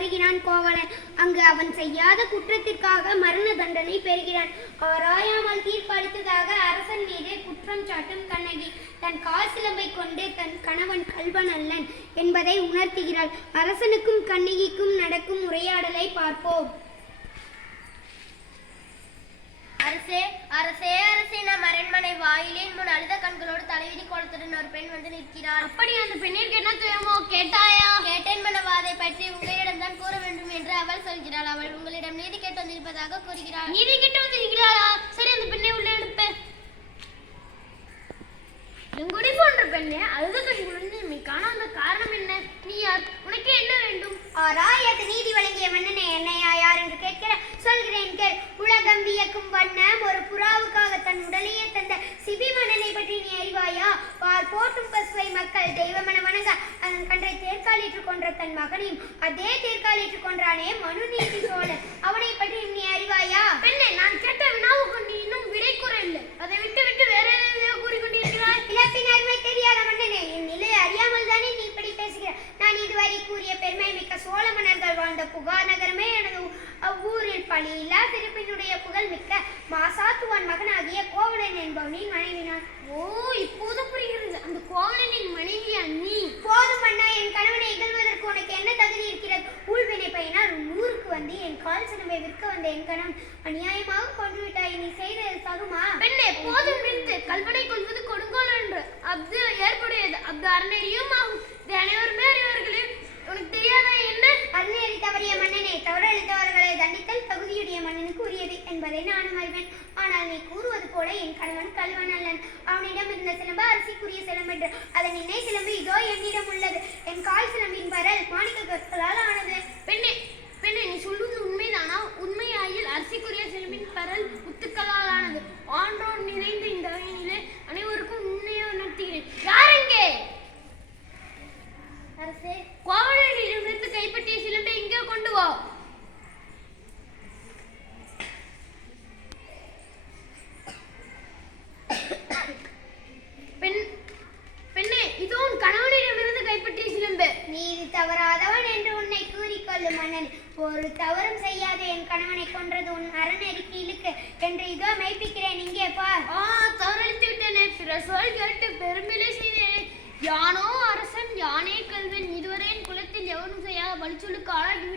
வருகிறான் கோவலன். அங்கு அவன் செய்யாத குற்றத்திற்காக மரண தண்டனை பெறுகிறான். ஆராயாமல் தீர்ப்பளித்ததாக அரசன் மீது குற்றம் சாட்டும் கண்ணகி தன் கால் சிலம்பை கொண்டு தன் கணவன் கள்வன் அல்லன் என்பதை உணர்த்துகிறாள். அரசனுக்கும் கண்ணகிக்கும் நடக்கும் உரையாடலை பார்ப்போம். அரசே அரசே அரசே, நம் அரண்மனை வாயிலின் முன் அழுத கண்களோடு தலைவிதி கோலத்துடன் ஒரு பெண் வந்து நிற்கிறாள். அப்படி அந்த பெண்ணிற்கு என்ன துயரமோ கேட்டாயா? கேட்டேன் மன்னவா, அதை பற்றி உங்களிடம் தான் கூற வேண்டும் என்று அவள் சொல்கிறாள். அவள் உங்களிடம் நீதி கேட்டு வந்திருப்பதாக கூறுகிறாள். நீதி கேட்டு வந்திருக்கிறாளா? சரி, அந்த பெண்ணை உள்ளே அனுப்ப. எங்குடி போன்ற பெண்ணே, அழுத கண்களுடன் நம்மை காணாத காரணம் என்ன? நீ யார்? உனக்கு என்ன வேண்டும்? ஆராயத்து நீதி வழங்கிய மன்னனே, என்னையா யார் என்று கேட்கிற? சொல்கிறேன் கேள். உலகம் வியக்கும் வண்ணம் ஒரு புறாவுக்காக தன் உடலையே தந்த சிபி மன்னனை பற்றி நீ அறிவாயா? பார் போட்டும் பசுவை மக்கள் தெய்வமென வணங்க அதன் கன்றை தேர்காலிட்டு கொன்ற தன் மகனையும் அதே தேர்காலிட்டு கொன்றானே மனுநீதி சோழன், அவனை பற்றி நீ அறிவாயா? பெண்ணே, நான் கேட்ட வினாவுக்கு நீ இன்னும் விடை கூற இல்லை. அதை விட்டு விட்டு வேற எதையோ கூறிக்கொண்டிருக்கிறாய். இழப்பின் அருமை தெரியாத மன்னனே, என் நிலை அறியாமல் தானே நீ இப்படி பேசுகிற? நான் இதுவரை கூறிய பெருமை மிக்க சோழ மன்னர்கள் வாழ்ந்த புகார் நகரமே எனது அவ்வூரில் பழியில்லா சிறப்பினுடைய புகழ் மிக்க மாசாத்துவான் மகனாகிய கோவலன் என்பவனின் மனைவி நான். ஓ, இப்போது புரிகிறது. அந்த கோவலனின் மனைவியா நீ? போதும் அண்ணா, என் கணவனை இகழ்வதற்கு உனக்கு என்ன தகுதி இருக்கிறது? ஊழ்வினை பையனால் ஊருக்கு வந்து என் கால் சிலம்பை விற்க வந்த என் கணவன் அநியாயமாக கொன்று விட்டாய். நீ செய்தது தகுமா? பெண்ணே, போதும் நிறுத்து. கல்வனை கொள்வது கொடுங்கோல் என்று அப்து ஏற்புடையது. அப்து அறநெறியும் ஆகும். இது அனைவருமே அறிவார்களே. உனக்கு தெரியாத என்ன? அறநெறி தவறிய மன்னனே, தவறளித்தவர்களை தண்டித்தல் தகுதியுடைய மன்னனுக்கு உரியது என்பதை நானும் அறிவேன். ஆனால் நீ கூறுவது போல என் கணவன் கள்வன் அல்லன். அவனிடம் இருந்த சிலம்பு அரிசிக்குரிய சிலம்பென்று. அதன் இணை சிலம்பு இதோ என்னிடம் உள்ளது. என் கால் சிலம்பின் பரல் மாணிக்க கற்களால் ஆனது. பெண்ணே பெண்ணே, நீ சொல்வது உண்மைதானா? உண்மையாயில் அரிசிக்குரிய சிலம்பின் பரல் முத்துக்களால் ஆனது. ஆன்றோர் நிறைந்த இந்த வகையிலே அனைவருக்கும் உண்மையை உணர்த்துகிறேன். யாரெங்கே? அரசே, கோவலனிடமிருந்து கைப்பற்றிய சிலம்பை இங்கே கொண்டு வா. பெண்ணே, இதோ உன் கணவனிடமிருந்து கைப்பற்றிய சிலம்பு. நீதி தவறாதவன் என்று உன்னை கூறிக்கொள்ளும் மன்னன், ஒரு தவறும் செய்யாத என் கணவனை கொன்றது உன் அறநெறிக்கு இழுக்கு என்று இதோ மெய்ப்பிக்கிறேன். இங்கே பார். தவறளித்து விட்டேனே. பிற சொல் கேட்டு பெருமிலை செய்தேனே. யானோ அரசன், யானே கல்வன், இதுவரை என் குலத்தில் எவனும் செய்யாத வலிச்சொலுக்கு ஆளாகி